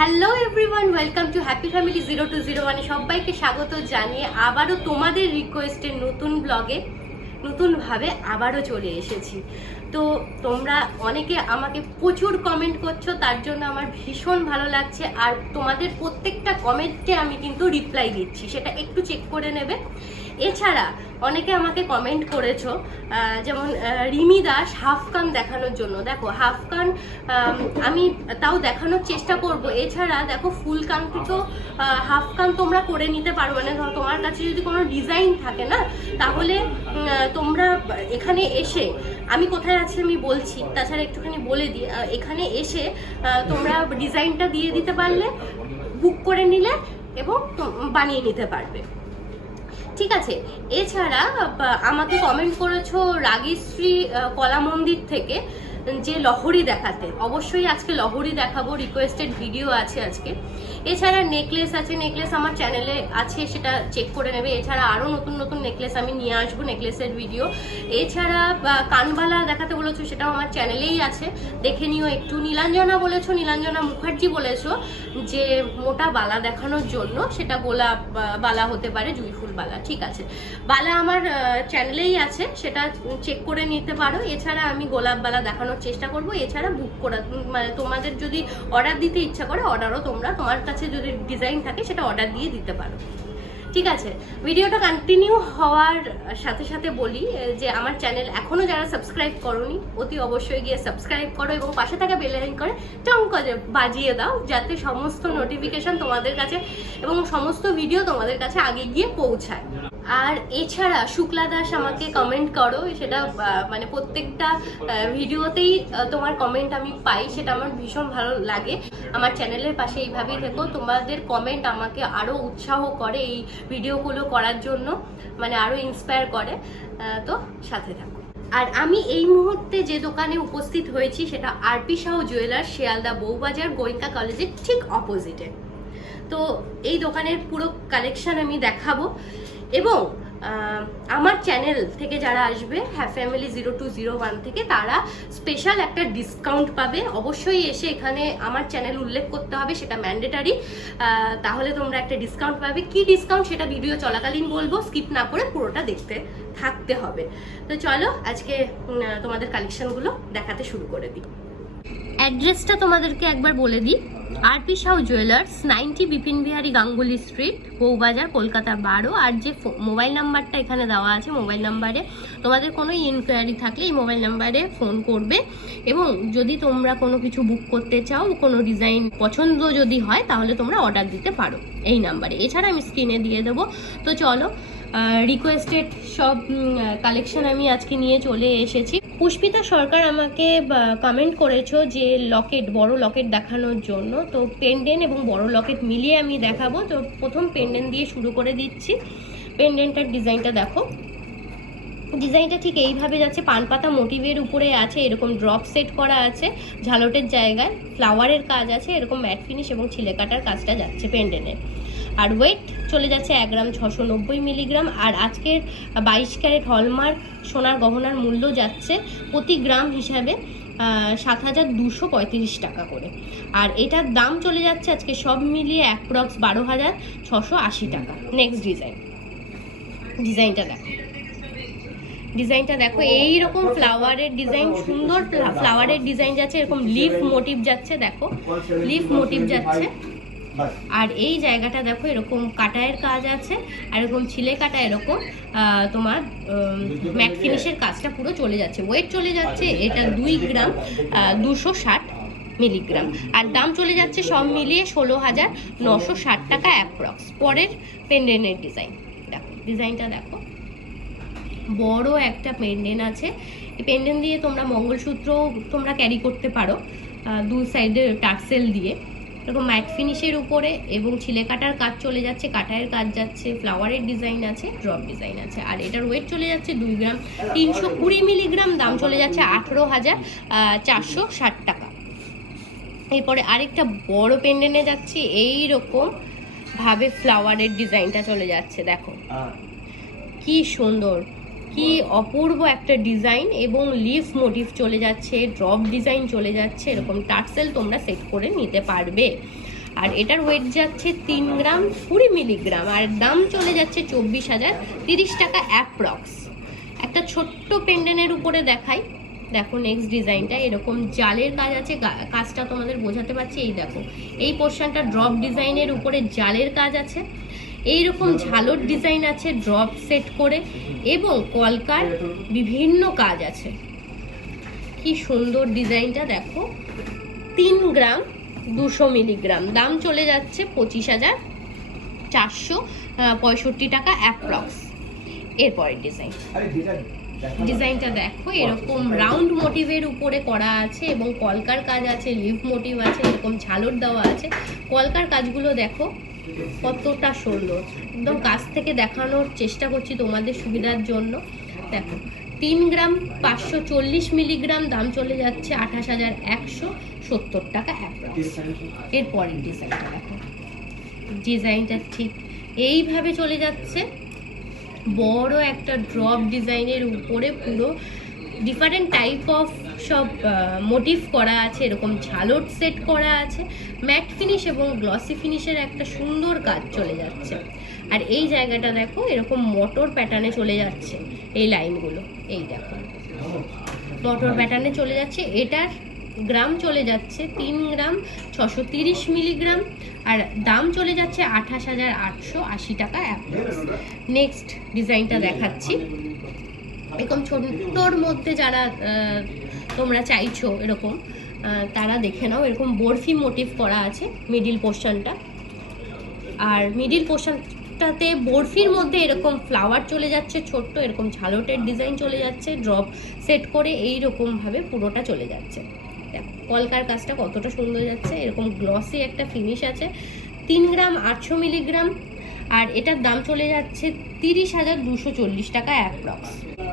Hello everyone welcome to happy family zero two zero ওয়ানে সবাইকে স্বাগত জানিয়ে আবারও তোমাদের রিকোয়েস্টের নতুন ব্লগে নতুনভাবে আবারও চলে এসেছি। তো তোমরা অনেকে আমাকে প্রচুর কমেন্ট করছ, তার জন্য আমার ভীষণ ভালো লাগছে। আর তোমাদের প্রত্যেকটা কমেন্টে আমি কিন্তু রিপ্লাই দিচ্ছি, সেটা একটু চেক করে নেবে। এছাড়া অনেকে আমাকে কমেন্ট করেছ যেমন রিমি দাস হাফ কান দেখানোর জন্য। দেখো হাফ কান, আমি তাও দেখানোর চেষ্টা করব। এছাড়া দেখো ফুল কান থেকেও হাফ কান তোমরা করে নিতে পারো। মানে ধরো, তোমার কাছে যদি কোনো ডিজাইন থাকে না, তাহলে তোমরা এখানে এসে, আমি কোথায় আছি আমি বলছি, তাছাড়া একটুখানি বলে দিই এখানে এসে তোমরা ডিজাইনটা দিয়ে দিতে পারলে বুক করে নিলে এবং বানিয়ে নিতে পারবে। ঠিক আছে? এছাড়া আমাকে কমেন্ট করেছ রাগীশ্রী কলা মন্দির থেকে, যে লহরি দেখাতে। অবশ্যই আজকে লহরি দেখাবো রিকোয়েস্টেড ভিডিও আছে আজকে। এছাড়া নেকলেস আছে নেকলেস আমার চ্যানেলে আছে, সেটা চেক করে নেবে। এছাড়া আরও নতুন নতুন নেকলেস আমি নিয়ে আসব নেকলেসের ভিডিও এছাড়া কানবালা দেখাতে বলেছ, সেটাও আমার চ্যানেলেই আছে। দেখে নিও একটু। নীলাঞ্জনা বলেছ, নীলাঞ্জনা মুখার্জি বলেছ। যে মোটা বালা দেখানোর জন্য সেটা গোলাপ বালা হতে পারে, জুঁই ফুল বালা, ঠিক আছে। বালা আমার চ্যানেলেই আছে, সেটা চেক করে নিতে পারো। এছাড়া আমি গোলাপ বালা দেখানোর চেষ্টা করব। এছাড়া বুক করা মানে তোমাদের যদি অর্ডার দিতে ইচ্ছা করে অর্ডারও তোমরা। তোমার কাছে যদি ডিজাইন থাকে, সেটা অর্ডার দিয়ে দিতে পারো। ঠিক আছে, ভিডিওটা কন্টিনিউ হওয়ার সাথে সাথে বলি যে আমার চ্যানেল এখনও যারা সাবস্ক্রাইব করনি, অতি অবশ্যই গিয়ে সাবস্ক্রাইব করো এবং পাশে থাকা বেল আইকন করে করে বাজিয়ে দাও, যাতে সমস্ত নোটিফিকেশন তোমাদের কাছে এবং সমস্ত ভিডিও তোমাদের কাছে আগে গিয়ে পৌঁছায়। আর এছাড়া শুক্লা দাস আমাকে কমেন্ট করো সেটা মানে প্রত্যেকটা ভিডিওতেই তোমার কমেন্ট আমি পাই সেটা আমার ভীষণ ভালো লাগে। আমার চ্যানেলের পাশে এইভাবেই থেকো। তোমাদের কমেন্ট আমাকে আরও উৎসাহ করে এই ভিডিওগুলো করার জন্য মানে আরও ইন্সপায়ার করে। তো সাথে থাকো। আর আমি এই মুহূর্তে যে দোকানে উপস্থিত হয়েছি সেটা R P Shah jeweller Sealdah Bowbazar Goenka college ঠিক অপোজিটে তো এই দোকানের পুরো কালেকশন আমি দেখাবো। এবং আমার চ্যানেল থেকে যারা আসবে হ্যাঁ family zero two zero one থেকে, তারা স্পেশাল একটা ডিসকাউন্ট পাবে। অবশ্যই এসে এখানে আমার চ্যানেল উল্লেখ করতে হবে, সেটা ম্যান্ডেটারি তাহলে তোমরা একটা ডিসকাউন্ট পাবে। কি ডিসকাউন্ট সেটা ভিডিও চলাকালীন বলব স্কিপ না করে পুরোটা দেখতে থাকতে হবে। তো চলো, আজকে তোমাদের কালেকশনগুলো দেখাতে শুরু করে দিই। অ্যাড্রেসটা তোমাদেরকে একবার বলে দিই। R P Sau jewellers ninety Bipin Bihari Ganguly street Bowbazar, Kolkata বারো। আর যে মোবাইল নাম্বারটা এখানে দেওয়া আছে মোবাইল নাম্বারে তোমাদের কোনো ইনকোয়ারি থাকলে এই মোবাইল নাম্বারে ফোন করবে। এবং যদি তোমরা কোনো কিছু বুক করতে চাও, কোনো ডিজাইন পছন্দ যদি হয়, তাহলে তোমরা অর্ডার দিতে পারো এই নাম্বারে এছাড়া আমি স্ক্রিনে দিয়ে দেবো। তো চলো রিকোয়েস্টেড সব কালেকশন আমি আজকে নিয়ে চলে এসেছি। পুষ্পিতা সরকার আমাকে কমেন্ট করেছ যে লকেট বড় লকেট দেখানোর জন্য। তো পেন্ডেন্ট এবং বড় লকেট মিলিয়ে আমি দেখাবো। তো প্রথম পেন্ডেন্ট দিয়ে শুরু করে দিচ্ছি। পেন্ডেন্টের ডিজাইনটা দেখো। ডিজাইনটা ঠিক এইভাবে যাচ্ছে। পান পাতা মোটিভের উপরে আছে, এরকম ড্রপ সেট করা আছে, ঝালটের জায়গায় ফ্লাওয়ারের কাজ আছে, এরকম ম্যাট ফিনিশ এবং ছিলে কাটার কাজটা যাচ্ছে পেন্ডেন্টের আর ওয়েট চলে যাচ্ছে এক গ্রাম ছশো নব্বই মিলিগ্রাম আর আজকের বাইশ ক্যারেট হলমার্ক সোনার গহনার মূল্য যাচ্ছে প্রতি গ্রাম হিসাবে সাত হাজার দুশো পঁয়ত্রিশ টাকা করে। আর এটার দাম চলে যাচ্ছে আজকে সব মিলিয়ে অ্যাপ্রক্স বারো হাজার ছশো আশি টাকা। নেক্সট ডিজাইন ডিজাইনটা দেখো। ডিজাইনটা দেখো এই রকম ফ্লাওয়ারের ডিজাইন, সুন্দর ফ্লাওয়ারের ডিজাইন যাচ্ছে, এরকম লিফ মোটিভ যাচ্ছে, দেখো। লিফ মোটিভ যাচ্ছে। আর এই জায়গাটা দেখো, এরকম কাটায়ের কাজ আছে, আর এরকম ছিলে কাটা এরকম তোমার ম্যাট ফিনিশের কাজটা পুরো চলে যাচ্ছে। ওয়েট চলে যাচ্ছে, এটা দুই গ্রাম দুশো ষাট মিলিগ্রাম। আর দাম চলে যাচ্ছে সব মিলিয়ে ষোলো হাজার নশো ষাট টাকা অ্যাপ্রক্স পরের পেন্ডেন্টের ডিজাইন দেখো ডিজাইনটা দেখো। বড় একটা পেন্ডেন আছে। এই পেন্ডেন্ট দিয়ে তোমরা মঙ্গলসূত্র তোমরা ক্যারি করতে পারো দু সাইডে টার্সেল দিয়ে। এরকম ম্যাট ফিনিশের উপরে এবং ছিলে কাটার কাজ চলে যাচ্ছে কাটায়ের কাজ যাচ্ছে ফ্লাওয়ারের ডিজাইন আছে ড্রপ ডিজাইন আছে। আর এটার ওয়েট চলে যাচ্ছে দুই গ্রাম তিনশো কুড়ি মিলিগ্রাম দাম চলে যাচ্ছে আঠেরো হাজার চারশো ষাট টাকা। এরপরে আরেকটা বড় পেন্ডেন্টে যাচ্ছে এই রকম ভাবে ফ্লাওয়ারের ডিজাইনটা চলে যাচ্ছে দেখো। কি সুন্দর। কি অপূর্ব একটা ডিজাইন এবং লিফ মোটিভ চলে যাচ্ছে ড্রপ ডিজাইন চলে যাচ্ছে, এরকম টার্সেল তোমরা সেট করে নিতে পারবে। আর এটার ওয়েট যাচ্ছে তিন গ্রাম কুড়ি মিলিগ্রাম আর দাম চলে যাচ্ছে চব্বিশ হাজার তিরিশ টাকা অ্যাপ্রক্স একটা ছোট্ট পেন্ডেনের উপরে দেখাই। দেখো নেক্সট ডিজাইনটা এরকম জালের কাজ আছে কাজটা তোমাদের বোঝাতে পারছি। এই দেখো, এই পোর্শনটা ড্রপ ডিজাইনের উপরে জালের কাজ আছে। এই রকম ঝালর ডিজাইন আছে ড্রপ সেট করে এবং কলকার বিভিন্ন কাজ আছে। কি সুন্দর ডিজাইনটা দেখো। তিন গ্রাম, দুশো মিলিগ্রাম। দাম চলে যাচ্ছে পঁচিশ হাজার চারশো পঁয়ষট্টি টাকা অ্যাপ্রক্স এরপরের ডিজাইন ডিজাইনটা দেখো, এরকম রাউন্ড মোটিভের উপরে করা আছে এবং কলকার কাজ আছে লিভ মোটিভ আছে, এরকম ঝালর দেওয়া আছে। কলকার কাজগুলো দেখো। কতটা সুন্দর। একদম কাছ থেকে দেখানোর চেষ্টা করছি তোমাদের সুবিধার জন্য। দেখো, তিন গ্রাম পাঁচশো চল্লিশ মিলিগ্রাম দাম চলে যাচ্ছে আঠাশ হাজার একশো সত্তর টাকা অ্যাপ্রক্স ডিজাইনটা দেখো। ডিজাইনটা ঠিক এইভাবে চলে যাচ্ছে। বড় একটা ড্রপ ডিজাইনের উপরে পুরো ডিফারেন্ট টাইপ অফ সব মোটিভ করা আছে, এরকম ঝালট সেট করা আছে। ম্যাট ফিনিশ এবং গ্লসি ফিনিশের একটা সুন্দর কাজ চলে যাচ্ছে। আর এই জায়গাটা দেখো, এরকম মটর প্যাটার্নে চলে যাচ্ছে এই লাইনগুলো এই দেখো। মটর প্যাটার্নে চলে যাচ্ছে। এটার গ্রাম চলে যাচ্ছে তিন গ্রাম, ছশো তিরিশ মিলিগ্রাম আর দাম চলে যাচ্ছে আঠাশ হাজার আটশো আশি টাকা অ্যাপ্রক্স নেক্সট ডিজাইনটা দেখাচ্ছি। এরকম ছোট্টর মধ্যে যারা তোমরা চাইছো এরকম তারা দেখে নাও, এরকম বরফি মোটিভ করা আছে মিডিল পোর্শনটা আর মিডিল পোর্শনটাতে বরফির মধ্যে এরকম ফ্লাওয়ার চলে যাচ্ছে, ছোট্ট এরকম ঝালটের ডিজাইন চলে যাচ্ছে ড্রপ সেট করে এই রকম ভাবে পুরোটা চলে যাচ্ছে। কলকার কাজটা কতটা সুন্দর যাচ্ছে, এরকম গ্লসি একটা ফিনিশ আছে। তিন গ্রাম আটশো মিলিগ্রাম আর এটার দাম চলে যাচ্ছে তিরিশ হাজার দুশো চল্লিশ টাকা অ্যাপ্রক্স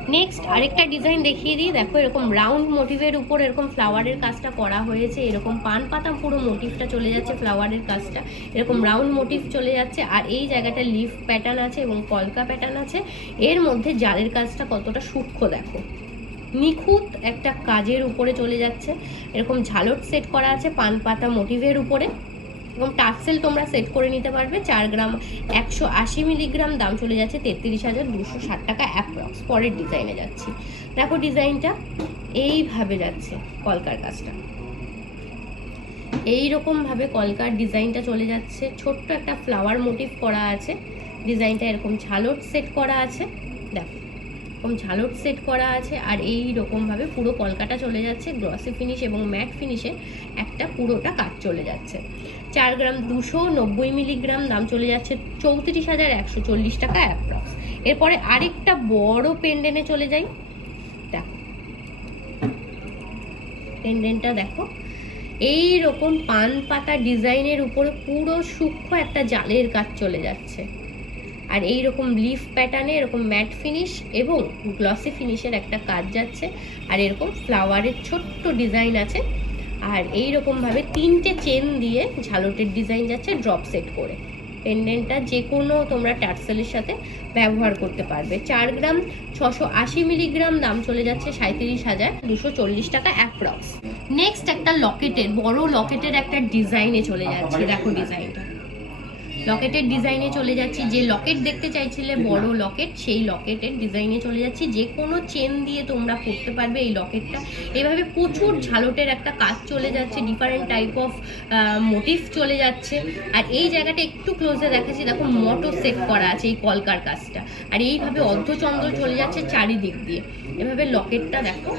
নেক্সট আরেকটা ডিজাইন দেখিয়ে দিই। দেখো, এরকম রাউন্ড মোটিভের উপর এরকম ফ্লাওয়ারের কাজটা করা হয়েছে। এরকম পান পাতা পুরো মোটিভটা চলে যাচ্ছে ফ্লাওয়ারের কাজটা। এরকম রাউন্ড মোটিভ চলে যাচ্ছে। আর এই জায়গাটা লিফ প্যাটার্ন আছে এবং কলকা প্যাটার্ন আছে। এর মধ্যে জালের কাজটা কতটা সূক্ষ্ম দেখো। নিখুঁত একটা কাজের উপরে চলে যাচ্ছে। এরকম ঝালট সেট করা আছে পান পাতা মোটিভের উপরে। এবং টাক্সেল তোমরা সেট করে নিতে পারবে। চার গ্রাম একশো আশি মিলিগ্রাম দাম চলে যাচ্ছে তেত্রিশ হাজার দুশো ষাট টাকা অ্যাপ্রক্স পরের ডিজাইনে যাচ্ছি। দেখো ডিজাইনটা এইভাবে যাচ্ছে কলকার কাজটা। এইরকমভাবে কলকার ডিজাইনটা চলে যাচ্ছে। ছোট্ট একটা ফ্লাওয়ার মোটিভ করা আছে। ডিজাইনটা এরকম ঝালট সেট করা আছে। দেখো, এরকম ঝালট সেট করা আছে আর এই রকম ভাবে পুরো কলকাটা চলে যাচ্ছে। গ্লসি ফিনিশ এবং ম্যাট ফিনিশে একটা পুরোটা কাজ চলে যাচ্ছে। চার গ্রাম দুশো নব্বই মিলিগ্রাম, দাম চলে যাচ্ছে চৌত্রিশ হাজার একশো চল্লিশ টাকা অ্যাপ্রক্স এরপরে আরেকটা বড় পেন্ডেনে চলে যাই। দেখো। পেন্ডেন্টটা দেখো। এই রকম পান পাতা ডিজাইনের উপরে পুরো সূক্ষ্ম একটা জালের কাজ চলে যাচ্ছে। আর এই রকম লিফ প্যাটার্নে এরকম ম্যাট ফিনিশ এবং গ্লসি ফিনিশের একটা কাজ যাচ্ছে। আর এরকম ফ্লাওয়ারের ছোট্ট ডিজাইন আছে। আর এই রকম ভাবে তিনটে চেন দিয়ে ঝালটের ডিজাইন যাচ্ছে ড্রপ সেট করে। পেন্ডেন্টটা যে কোনো তোমরা ট্যাটসেলের সাথে ব্যবহার করতে পারবে। চার গ্রাম ছশো আশি মিলিগ্রাম দাম চলে যাচ্ছে সাঁত্রিশ হাজার দুশো চল্লিশ টাকা অ্যাপ্রক্স নেক্সট একটা লকেটের বড় লকেটের একটা ডিজাইনে চলে যাচ্ছে। দেখো ডিজাইনটা লকেটের ডিজাইনে চলে যাচ্ছি। যে লকেট দেখতে চাইছিলে বড় লকেট, সেই লকেটের ডিজাইনে চলে যাচ্ছি। যে কোনো চেন দিয়ে তোমরা পরতে পারবে এই লকেটটা। এভাবে প্রচুর ঝালটের একটা কাজ চলে যাচ্ছে ডিফারেন্ট টাইপ অফ মোটিভ চলে যাচ্ছে। আর এই জায়গাটা একটু ক্লোজে দেখাচ্ছি। দেখো মোটর সেট করা আছে এই কলকার কাজটা। আর এইভাবে অর্ধচন্দ্র চলে যাচ্ছে চারিদিক দিয়ে। এভাবে লকেটটা দেখো,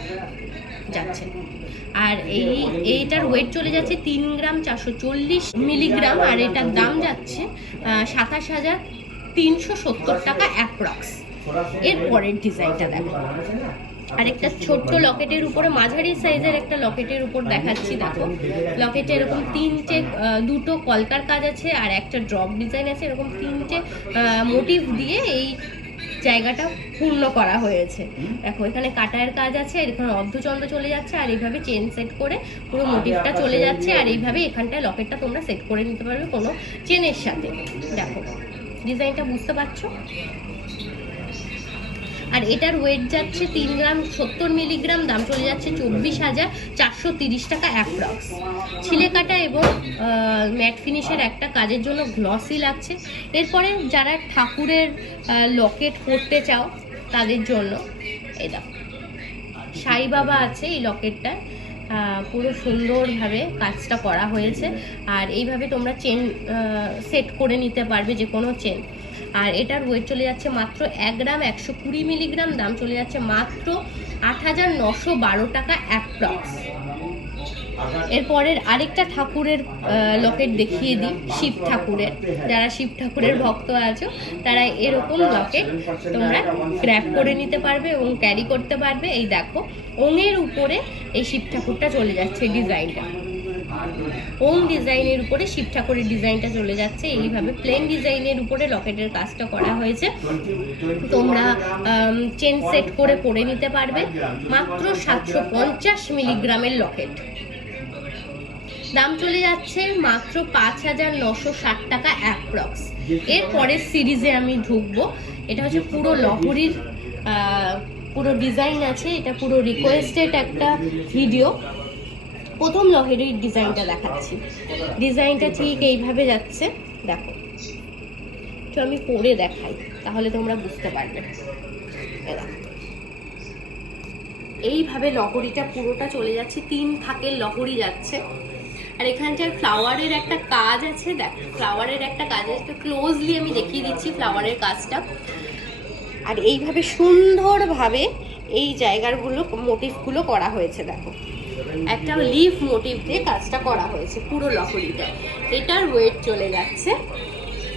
যাচ্ছে। আর এই এইটার ওয়েট চলে যাচ্ছে তিন গ্রাম চারশো চল্লিশ মিলিগ্রাম, আর এটার দাম যাচ্ছে সাতাশ হাজার তিনশো সত্তর টাকা অ্যাপ্রক্স এর পরের ডিজাইনটা দেখো। আরেকটা ছোট্ট লকেটের উপরে, মাঝারি সাইজের একটা লকেটের উপর দেখাচ্ছি, দেখো। লকেটে এরকম তিনটে দুটো কলকার কাজ আছে, আর একটা ড্রপ ডিজাইন আছে। এরকম তিনটে মোটিভ দিয়ে এই জায়গাটা পূর্ণ করা হয়েছে। দেখো এখানে কাটার কাজ আছে আর এখানে অর্ধচন্দ্র চলে যাচ্ছে আর এইভাবে চেন সেট করে পুরো মোটিভটা চলে যাচ্ছে আর এইভাবে এখানটায় লকেটটা তোমরা সেট করে নিতে পারবে কোনো চেনের সাথে। দেখো ডিজাইনটা বুঝতে পারছ? আর এটার ওয়েট যাচ্ছে তিন গ্রাম সত্তর মিলিগ্রাম দাম চলে যাচ্ছে চব্বিশ হাজার চারশো তিরিশ টাকা অ্যাপ্রক্স ছিলে কাটা এবং ম্যাট ফিনিশের একটা কাজের জন্য গ্লসি লাগছে। এরপরে যারা ঠাকুরের লকেট পরতে চাও তাদের জন্য দেখো সাই বাবা আছে এই লকেটটা আহ, পুরো সুন্দরভাবে কাজটা করা হয়েছে। আর এইভাবে তোমরা চেন সেট করে নিতে পারবে যে কোনো চেন আর এটার ওয়েট চলে যাচ্ছে মাত্র এক গ্রাম একশো কুড়ি মিলিগ্রাম দাম চলে যাচ্ছে মাত্র আট হাজার নশো বারো টাকা অ্যাপ্রক্স এরপরের আরেকটা ঠাকুরের লকেট দেখিয়ে দিই, শিব ঠাকুরের। যারা শিব ঠাকুরের ভক্ত আছো, তারা এরকম লকেট তোমরা ক্র্যাপ করে নিতে পারবে এবং ক্যারি করতে পারবে। এই দেখো, ওঙের উপরে এই শিব ঠাকুরটা চলে যাচ্ছে ডিজাইনটা ওম ডিজাইনের উপরে শিব ঠাকুরের ডিজাইনটা চলে যাচ্ছে, এইভাবে প্লেন ডিজাইনের উপরে লকেটের কাজটা করা হয়েছে। তোমরা চেন সেট করে পরে নিতে পারবে। মাত্র সাতশো পঞ্চাশ মিলিগ্রামের লকেট। দাম চলে যাচ্ছে মাত্র পাঁচ হাজার নশো ষাট টাকা অ্যাপ্রক্স এর পরের সিরিজে আমি ঢুকবো। এটা হচ্ছে পুরো লহরির পুরো ডিজাইন আছে, এটা পুরো রিকোয়েস্টেড একটা ভিডিও প্রথম লহরির ডিজাইনটা দেখাচ্ছি। ডিজাইনটা ঠিক এইভাবে যাচ্ছে, দেখো। তো আমি পরে দেখাই, তাহলে তোমরা বুঝতে পারবে। এইভাবে লহরিটা পুরোটা চলে যাচ্ছে, তিন থাকের লহরি যাচ্ছে। আর এখানটায় ফ্লাওয়ারের একটা কাজ আছে, দেখো। ফ্লাওয়ারের একটা কাজ আছে ক্লোজলি আমি দেখিয়ে দিচ্ছি ফ্লাওয়ারের কাজটা। আর এইভাবে সুন্দরভাবে এই জায়গাগুলো মোটিভগুলো করা হয়েছে, দেখো। একটা লিফ মোটিভ দিয়ে কাজটা করা হয়েছে পুরো লহরিটা এটার ওয়েট চলে যাচ্ছে।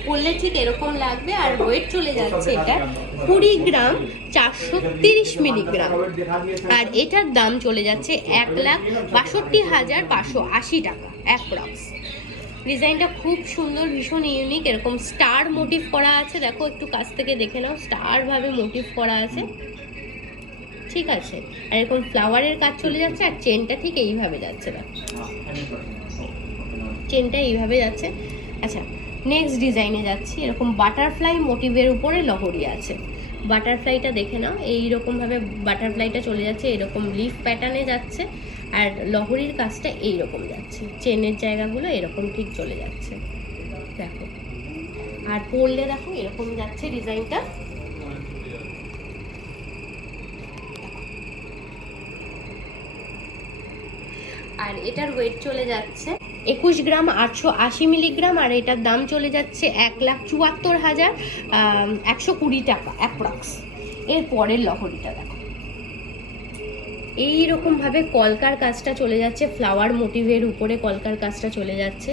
করলে ঠিক এরকম লাগবে, আর ওয়েট চলে যাচ্ছে এটা কুড়ি গ্রাম চারশো তিরিশ মিলিগ্রাম। আর এটার দাম চলে যাচ্ছে এক লাখ বাষট্টি হাজার পাঁচশো আশি টাকা অ্যাপ্রক্স ডিজাইনটা খুব সুন্দর, ভীষণ ইউনিক এরকম স্টার মোটিভ করা আছে। দেখো, একটু কাছ থেকে দেখে নাও স্টার ভাবে মোটিভ করা আছে। ঠিক আছে। আর এরকম ফ্লাওয়ারের কাজ চলে যাচ্ছে আর চেনটা ঠিক এইভাবে যাচ্ছে দেখো চেনটা এইভাবে যাচ্ছে। আচ্ছা নেক্সট ডিজাইনে যাচ্ছি। এরকম বাটারফ্লাই মোটিভের উপরে লহরি আছে। বাটারফ্লাইটা দেখে নাও। এইরকম ভাবে বাটারফ্লাইটা চলে যাচ্ছে, এরকম লিফ প্যাটার্নে যাচ্ছে। আর লহরির কাজটা এইরকম যাচ্ছে। চেনের জায়গাগুলো এরকম ঠিক চলে যাচ্ছে। দেখো। আর পরলে দেখো এরকম যাচ্ছে ডিজাইনটা আর এটার ওয়েট চলে যাচ্ছে একুশ গ্রাম আটশো আশি মিলিগ্রাম, আর এটার দাম চলে যাচ্ছে এক লাখ চুয়াত্তর হাজার একশো কুড়ি টাকা অ্যাপ্রক্স এর পরের লহরিটা দেখো। এইরকমভাবে কলকার কাজটা চলে যাচ্ছে ফ্লাওয়ার মোটিভের উপরে কলকার কাজটা চলে যাচ্ছে।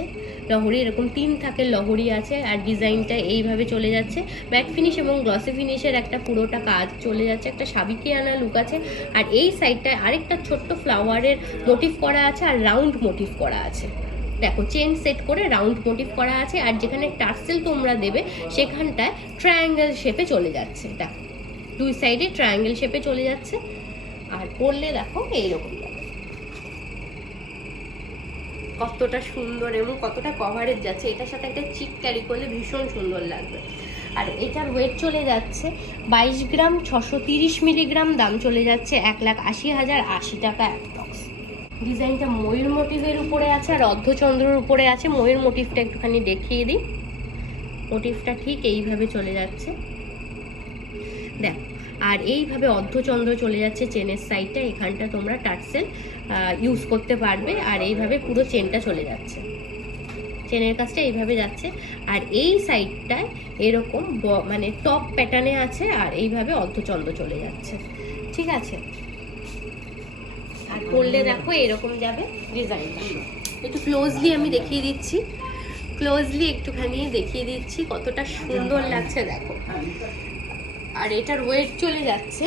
লহরি, এরকম তিন থাকের লহরি আছে, আর ডিজাইনটা এইভাবে চলে যাচ্ছে। ম্যাট ফিনিশ এবং গ্লসি ফিনিশের একটা পুরোটা কাজ চলে যাচ্ছে, একটা সাবিকিয়ানা লুক আছে। আর এই সাইডটায় আরেকটা ছোট্ট ফ্লাওয়ারের মোটিভ করা আছে, আর রাউন্ড মোটিভ করা আছে। দেখো চেন সেট করে রাউন্ড মোটিভ করা আছে, আর যেখানে টার্সেল তোমরা দেবে, সেখানটায় ট্রায়াঙ্গেল শেপে চলে যাচ্ছে। দেখো, দুই সাইডে ট্রায়াঙ্গেল শেপে চলে যাচ্ছে। আর পড়লে দেখো, এইরকম কতটা সুন্দর এবং কতটা কভারেজ যাচ্ছে, এটার সাথে একটা চিক ক্যারি করলে ভীষণ সুন্দর লাগবে। আর এটার ওয়েট চলে যাচ্ছে বাইশ গ্রাম ছশো তিরিশ মিলিগ্রাম, দাম চলে যাচ্ছে এক লাখ আশি হাজার আশি টাকা এক বক্স ডিজাইনটা ময়ূর মোটিভের উপরে আছে আর অর্ধচন্দ্রের উপরে আছে। ময়ূর মোটিভটা একটুখানি দেখিয়ে দিই। মোটিভটা ঠিক এইভাবে চলে যাচ্ছে। দেখ আর এইভাবে অর্ধচন্দ্র চলে যাচ্ছে চেনের সাইডটা এখানটা তোমরা টার্সেল ইউজ করতে পারবে। আর এইভাবে পুরো চেনটা চলে যাচ্ছে। চেনের কাজটা এইভাবে যাচ্ছে। আর এই সাইডটায় এরকম মানে টপ প্যাটার্নে আছে আর এইভাবে অর্ধচন্দ্র চলে যাচ্ছে। ঠিক আছে? আর করলে দেখো এরকম যাবে ডিজাইনটা একটু ক্লোজলি আমি দেখিয়ে দিচ্ছি। ক্লোজলি একটুখানি দেখিয়ে দিচ্ছি কতটা সুন্দর লাগছে, দেখো। আর এটার ওয়েট চলে যাচ্ছে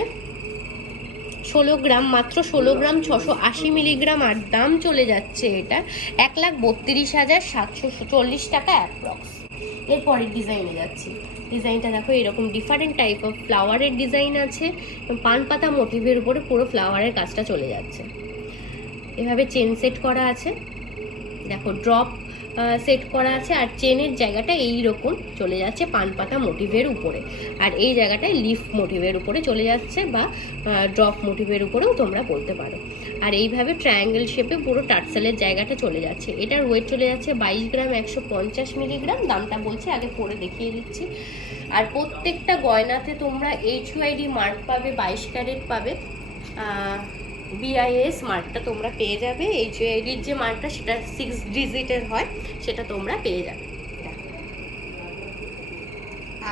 ষোলো গ্রাম, মাত্র ষোলো গ্রাম ছশো আশি মিলিগ্রাম আর দাম চলে যাচ্ছে এটা এক লাখ বত্রিশ হাজার সাতশো চল্লিশ টাকা অ্যাপ্রক্স এরপরের ডিজাইনে যাচ্ছি। ডিজাইনটা দেখো, এরকম ডিফারেন্ট টাইপ অফ ফ্লাওয়ারের ডিজাইন আছে। পান পাতা মোটিভের উপরে পুরো ফ্লাওয়ারের কাজটা চলে যাচ্ছে। এভাবে চেন সেট করা আছে। দেখো ড্রপ সেট করা আছে আর চেনের জায়গাটা এই রকম চলে যাচ্ছে পান পাতা মোটিভের উপরে। আর এই জায়গাটায় লিফ মোটিভের উপরে চলে যাচ্ছে বা ড্রপ মোটিভের উপরেও তোমরা বলতে পারো। আর এইভাবে ট্রায়াঙ্গেল শেপে পুরো টার্সেলের জায়গাটা চলে যাচ্ছে। এটার ওয়েট চলে যাচ্ছে বাইশ গ্রাম একশো পঞ্চাশ মিলিগ্রাম দামটা বলছি, আগে পরে দেখিয়ে দিচ্ছি। আর প্রত্যেকটা গয়নাতে তোমরা এইচ ওয়াইডি মার্ক পাবে, বাইশ ক্যারেট পাবে। বিআইএস মার্কটা তোমরা পেয়ে যাবে এইচ ওয়াইডির যে মার্কটা সেটা সিক্স ডিজিটের হয়, সেটা তোমরা পেয়ে যাবে।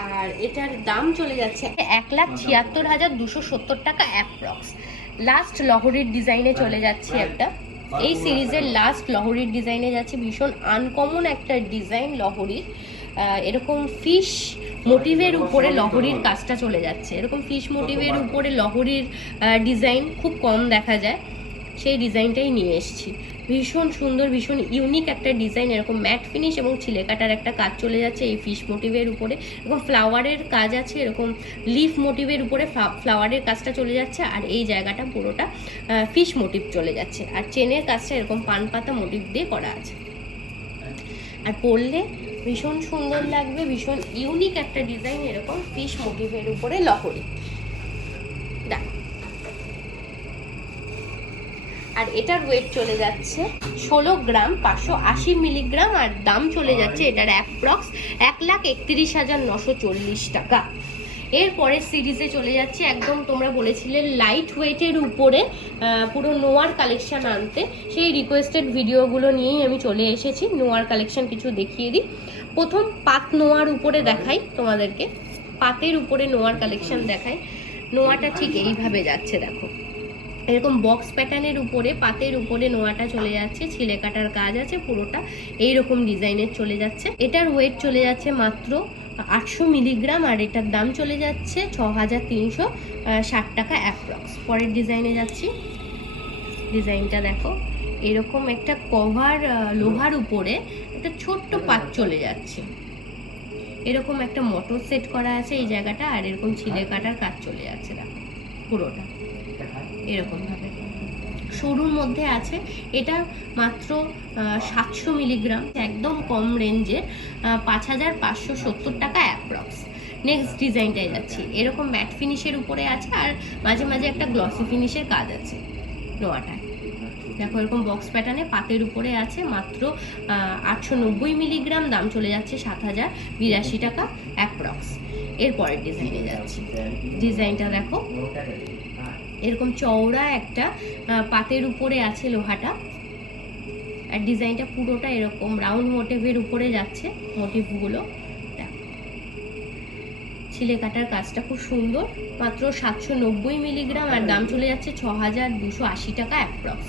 আর এটার দাম চলে যাচ্ছে এক লাখ ছিয়াত্তর হাজার দুশো সত্তর টাকা অ্যাপ্রক্স লাস্ট লহরির ডিজাইনে চলে যাচ্ছে একটা। এই সিরিজের লাস্ট লহরির ডিজাইনে যাচ্ছে। ভীষণ আনকমন একটা ডিজাইন লহরির এরকম ফিশ মোটিভের উপরে লহরির কাজটা চলে যাচ্ছে। এরকম ফিশ মোটিভের উপরে লহরির ডিজাইন খুব কম দেখা যায়। সেই ডিজাইনটাই নিয়ে এসেছি। ভীষণ সুন্দর ভীষণ ইউনিক একটা ডিজাইন এরকম ম্যাট ফিনিশ এবং ছিলে কাটার একটা কাজ চলে যাচ্ছে এই ফিশ মোটিভের উপরে। এরকম ফ্লাওয়ারের কাজ আছে এরকম লিফ মোটিভের উপরে ফ্লাওয়ারের কাজটা চলে যাচ্ছে আর এই জায়গাটা পুরোটা ফিশ মোটিভ চলে যাচ্ছে। আর চেনের কাজটা এরকম পান পাতা মোটিভ দিয়ে করা আছে। আর পরলে ভীষণ সুন্দর লাগবে ভীষণ ইউনিক একটা ডিজাইন এরকম ফিশ মোটিভের উপরে লহরি। আর এটার ওয়েট চলে যাচ্ছে ষোলো গ্রাম পাঁচশো আশি মিলিগ্রাম আর দাম চলে যাচ্ছে এটার অ্যাপ্রক্স এক লাখ একত্রিশ হাজার নশো চল্লিশ টাকা। এরপরে সিরিজে চলে যাচ্ছে একদম তোমরা বলেছিলে লাইট ওয়েটের উপরে পুরো নোয়ার কালেকশন আনতে। সেই রিকোয়েস্টেড ভিডিওগুলো নিয়েই আমি চলে এসেছি। নোয়ার কালেকশন কিছু দেখিয়ে দিই। প্রথম পাত নোয়ার উপরে দেখাই তোমাদেরকে। পাতের উপরে নোয়ার কালেকশন দেখাই। নোয়াটা ঠিক এইভাবে যাচ্ছে, দেখো। এরকম বক্স প্যাটার্নের উপরে, পাতের উপরে নোয়াটা চলে যাচ্ছে, ছিলে কাটার কাজ আছে, পুরোটা এইরকম ডিজাইনের চলে যাচ্ছে। এটার ওয়েট চলে যাচ্ছে মাত্র আটশো মিলিগ্রাম আর এটার দাম চলে যাচ্ছে ছ হাজার তিনশো ষাট টাকা অ্যাপ্রক্স পরের ডিজাইনে যাচ্ছি। ডিজাইনটা দেখো। এরকম একটা কভার লোহার উপরে একটা ছোট্ট পাত চলে যাচ্ছে। এরকম একটা মোটর সেট করা আছে এই জায়গাটা, আর এরকম ছিলে কাটার কাজ চলে যাচ্ছে পুরোটা। এরকম ভাবে। সরুর মধ্যে আছে, এটা মাত্র সাতশো মিলিগ্রাম, একদম কম রেঞ্জে পাঁচ হাজার পাঁচশো সত্তর টাকা অ্যাপ্রক্স। নেক্সট ডিজাইনটায় যাচ্ছি। এরকম ম্যাট ফিনিশের উপরে আছে, আর মাঝে মাঝে একটা গ্লসি ফিনিশের কাজ আছে নোয়াটায় দেখো, এরকম বক্স প্যাটার্নে পাতের উপরে আছে মাত্র আটশো নব্বই মিলিগ্রাম দাম চলে যাচ্ছে সাত হাজার বিরাশি টাকা অ্যাপ্রক্স এরপরের ডিজাইনে যাচ্ছি। ডিজাইনটা দেখো। এরকম চওড়া একটা পাতের উপরে আছে লোহাটা। আর ডিজাইনটা পুরোটা এরকম রাউন্ড মোটিভের উপরে যাচ্ছে মোটিভগুলো ছিলে কাটার কাজটা খুব সুন্দর। মাত্র সাতশো নব্বই মিলিগ্রাম আর দাম চলে যাচ্ছে ছ হাজার দুশো আশি টাকা অ্যাপ্রক্স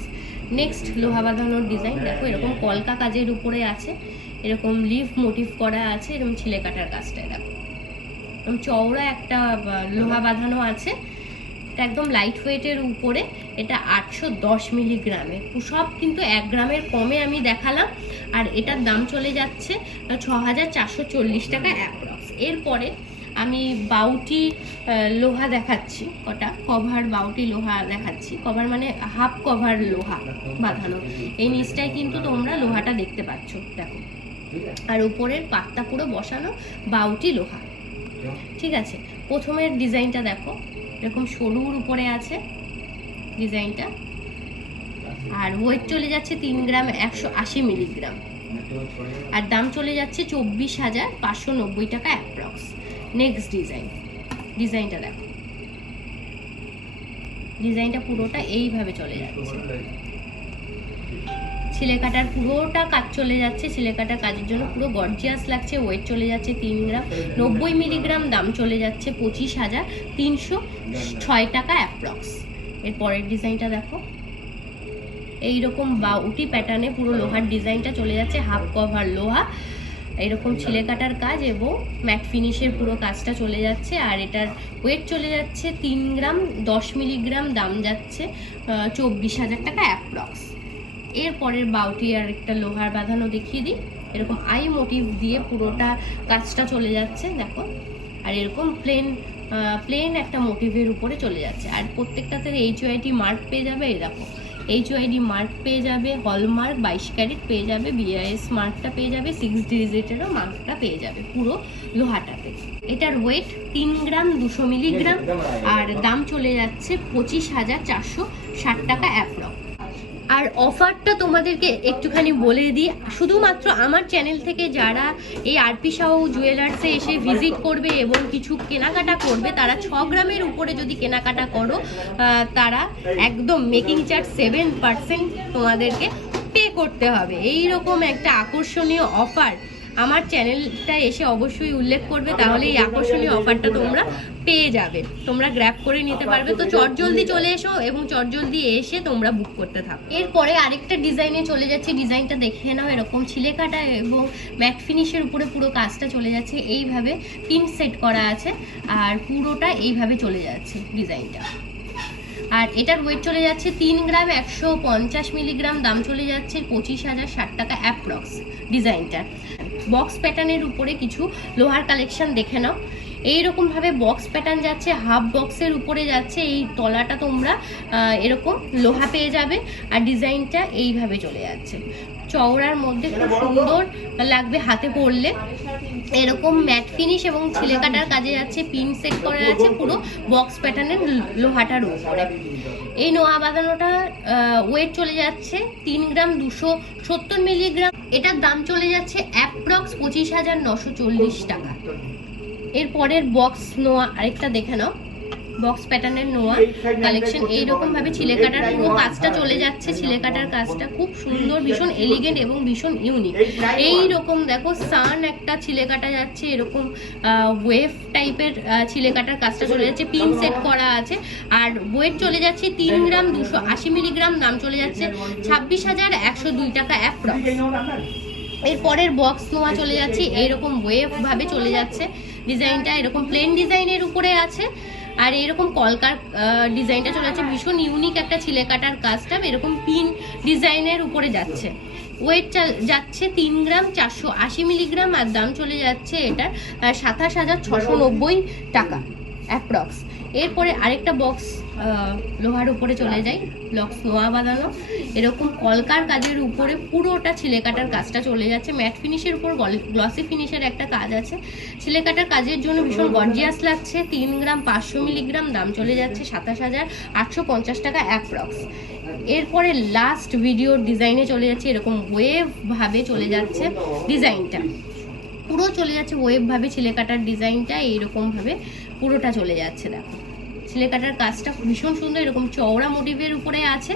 নেক্সট লোহা বাঁধানোর ডিজাইন দেখো, এরকম কলকা কাজের উপরে আছে। এরকম লিভ মোটিভ করা আছে, এরকম ছিলে কাটার কাজটা দেখো। এরকম চওড়া একটা লোহা বাঁধানো আছে। এটা একদম লাইট ওয়েটের উপরে। এটা আটশো দশ মিলিগ্রামে। সব কিন্তু এক গ্রামের কমে আমি দেখালাম। আর এটার দাম চলে যাচ্ছে ছ হাজার চারশো চল্লিশ টাকা অ্যাপ্রক্স এরপরে আমি বাউটি লোহা দেখাচ্ছি, কটা? কভার বাউটি, লোহা দেখাচ্ছি। কভার মানে হাফ কভার লোহা বাঁধানো। এই নিচটায় কিন্তু তোমরা লোহাটা দেখতে পাচ্ছ, দেখো। আর উপরের পাতটা পুরো বসানো বাউটি লোহা। ঠিক আছে? প্রথমের ডিজাইনটা দেখো। এরকম সরুর উপরে আছে ডিজাইনটা। আর ওয়েট চলে যাচ্ছে তিন গ্রাম একশো আশি মিলিগ্রাম। আর দাম চলে যাচ্ছে চব্বিশ হাজার পাঁচশো নব্বই টাকা অ্যাপ্রক্স। নেক্সট ডিজাইন ডিজাইনটা দেখো। ডিজাইনটা পুরোটা এইভাবে চলে যাচ্ছে। ছিলে কাটার পুরোটা কাজ চলে যাচ্ছে, ছিলে কাটার কাজের জন্য পুরো গর্জিয়াস লাগছে ওয়েট চলে যাচ্ছে তিন গ্রাম, নব্বই মিলিগ্রাম দাম চলে যাচ্ছে পঁচিশ হাজার তিনশো ছয় টাকা অ্যাপ্রক্স এর পরের ডিজাইনটা দেখো। এইরকম বাউটি প্যাটার্নে পুরো লোহার ডিজাইনটা চলে যাচ্ছে হাফ কভার লোহা। এরকম ছিলে কাটার কাজ এবং ম্যাট ফিনিশের পুরো কাজটা চলে যাচ্ছে আর এটার ওয়েট চলে যাচ্ছে তিন গ্রাম, দশ মিলিগ্রাম, দাম যাচ্ছে চব্বিশ হাজার টাকা অ্যাপ্রক্স এর পরের বাউটি আর একটা লোহার বাঁধানো দেখিয়ে দিই। এরকম আই মোটিভ দিয়ে পুরোটা কাজটা চলে যাচ্ছে, দেখো। আর এরকম প্লেন প্লেন একটা মোটিভের উপরে চলে যাচ্ছে। আর প্রত্যেকটাতে এইচ ওয়াইটি মার্ক পেয়ে যাবে, এই দেখো। এইচ ওয়াইডি মার্ক পেয়ে যাবে হলমার্ক বাইশ ক্যারেট পেয়ে যাবে বিআইএস মার্কটা পেয়ে যাবে সিক্স ডিজিটেরও মার্কটা পেয়ে যাবে পুরো লোহাটাতে। এটার ওয়েট তিন গ্রাম দুশো মিলিগ্রাম আর দাম চলে যাচ্ছে পঁচিশ হাজার চারশো ষাট টাকা অ্যাপ্রক্স আর অফারটা তোমাদেরকে একটুখানি বলে দিই। শুধুমাত্র আমার চ্যানেল থেকে যারা এই আরপি সাহ জুয়েলার্সে এসে ভিজিট করবে এবং কিছু কেনাকাটা করবে, তারা ছ গ্রামের উপরে যদি কেনাকাটা করো তারা একদম মেকিং চার্জ সেভেন পার্সেন্ট তোমাদেরকে পে করতে হবে। এই রকম একটা আকর্ষণীয় অফার আমার চ্যানেলটা এসে অবশ্যই উল্লেখ করবে, তাহলে এই আকর্ষণীয় অফারটা তোমরা পেয়ে যাবে। তোমরা গ্র্যাপ করে নিতে পারবে। তো চটজলদি চলে এসো এবং চটজলদি এসে তোমরা বুক করতে থাকো। এরপরে আরেকটা ডিজাইনে চলে যাচ্ছে। ডিজাইনটা দেখে নাও, এরকম ছিলে কাটা এবং ম্যাট ফিনিশের উপরে পুরো কাজটা চলে যাচ্ছে। এইভাবে পিন সেট করা আছে আর পুরোটা এইভাবে চলে যাচ্ছে ডিজাইনটা আর এটার ওয়েট চলে যাচ্ছে তিন গ্রাম একশো পঞ্চাশ মিলিগ্রাম দাম চলে যাচ্ছে পঁচিশ হাজার ষাট টাকা অ্যাপ্রক্স ডিজাইনটার বক্স প্যাটার্নের উপরে কিছু লোহার কালেকশন দেখে নাও। এইরকম ভাবে বক্স প্যাটার্ন যাচ্ছে হাফ বক্সের উপরে যাচ্ছে এই তলাটা তোমরা এরকম লোহা পেয়ে যাবে আর ডিজাইনটা এইভাবে চলে যাচ্ছে। চওড়ার মধ্যে খুব সুন্দর লাগবে হাতে পরলে। এরকম ম্যাট ফিনিশ এবং ছেলে কাটার কাজে যাচ্ছে পিন সেট করা আছে পুরো বক্স প্যাটার্নের লোহাটার উপরে। এই নোয়া বাঁধানোটা ওয়েট চলে যাচ্ছে তিন গ্রাম দুশো সত্তর মিলিগ্রাম এটার দাম চলে যাচ্ছে অ্যাপ্রক্স পঁচিশ হাজার নশো চল্লিশ টাকা। এর পরের বক্স নোয়া, আরেকটা দেখে নাও। বক্স প্যাটার্নের নোয়া কালেকশন এইরকম ভাবে ছিলে কাটার পুরো কাজটা চলে যাচ্ছে। ছিলে কাটার কাজটা খুব সুন্দর, ভীষণ এলিগেন্ট এবং ভীষণ ইউনিক এই রকম দেখো সান একটা ছিলে কাটা যাচ্ছে, এরকম ওয়েভ টাইপের ছিলে কাটার কাজটা চলে যাচ্ছে। পিন সেট করা আছে, আর ওয়েট চলে যাচ্ছে তিন গ্রাম দুশো আশি মিলিগ্রাম দাম চলে যাচ্ছে ছাব্বিশ হাজার একশো দুই টাকা অ্যাপ্রক্স এর পরের বক্স নোয়া চলে যাচ্ছে, এইরকম ওয়েভ ভাবে চলে যাচ্ছে। ডিজাইনটা এরকম প্লেন ডিজাইনের উপরে আছে। আর এরকম কলকার ডিজাইনটা চলে যাচ্ছে। ভীষণ ইউনিক একটা ছিলে কাটার কাজটা এরকম পিন ডিজাইনের উপরে যাচ্ছে। ওয়েট যাচ্ছে তিন গ্রাম চারশো আশি মিলিগ্রাম আর দাম চলে যাচ্ছে এটার সাতাশ হাজার ছশো নব্বই টাকা অ্যাপ্রক্স এরপরে আরেকটা বক্স লোহার উপরে চলে যাই বক্স নোয়া বাঁধানো। এরকম কলকার কাজের উপরে পুরোটা ছিলে কাটার কাজটা চলে যাচ্ছে। ম্যাট ফিনিশের উপর গ্লসি ফিনিশের একটা কাজ আছে। ছিলে কাটার কাজের জন্য ভীষণ গর্জিয়াস লাগছে। তিন গ্রাম পাঁচশো মিলিগ্রাম দাম চলে যাচ্ছে সাতাশ হাজার আটশো পঞ্চাশ টাকা অ্যাপ্রক্স এরপরে লাস্ট ভিডিওর ডিজাইনে চলে যাচ্ছে। এরকম ওয়েভ ভাবে চলে যাচ্ছে ডিজাইনটা পুরো চলে যাচ্ছে ওয়েভ ভাবে ছিলে কাটার ডিজাইনটা এইরকম ভাবে পুরোটা চলে যাচ্ছে, দেখো। ছিলে কাটার কাজটা ভীষণ সুন্দর, এরকম চওড়া মোটিভের উপরে আছে।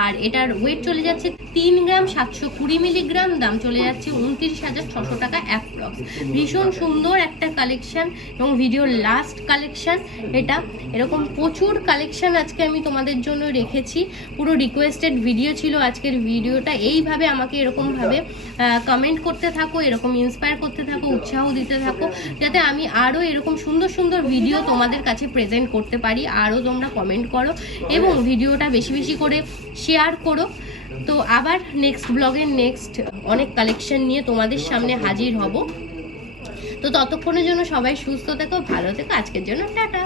আর এটার ওয়েট চলে যাচ্ছে তিন গ্রাম সাতশো কুড়ি মিলিগ্রাম দাম চলে যাচ্ছে উনত্রিশ হাজার ছশো টাকা অ্যাপ্রক্স ভীষণ সুন্দর একটা কালেকশন এবং ভিডিওর লাস্ট কালেকশন এটা। এরকম প্রচুর কালেকশন আজকে আমি তোমাদের জন্য রেখেছি। পুরো রিকোয়েস্টেড ভিডিও ছিল আজকের ভিডিওটা এইভাবে আমাকে এরকমভাবে কমেন্ট করতে থাকো, এরকম ইন্সপায়ার করতে থাকো, উৎসাহ দিতে থাকো, যাতে আমি আরও এরকম সুন্দর সুন্দর ভিডিও তোমাদের কাছে প্রেজেন্ট করতে পারি, আরও তোমরা কমেন্ট করো এবং ভিডিওটা বেশি বেশি করে শেয়ার করো। তো আবার নেক্সট ব্লগের নেক্সট অনেক কালেকশন নিয়ে তোমাদের সামনে হাজির হব। তো ততক্ষণের জন্য সবাই সুস্থ থেকো, ভালো থেকো, আজকের জন্য টাটা।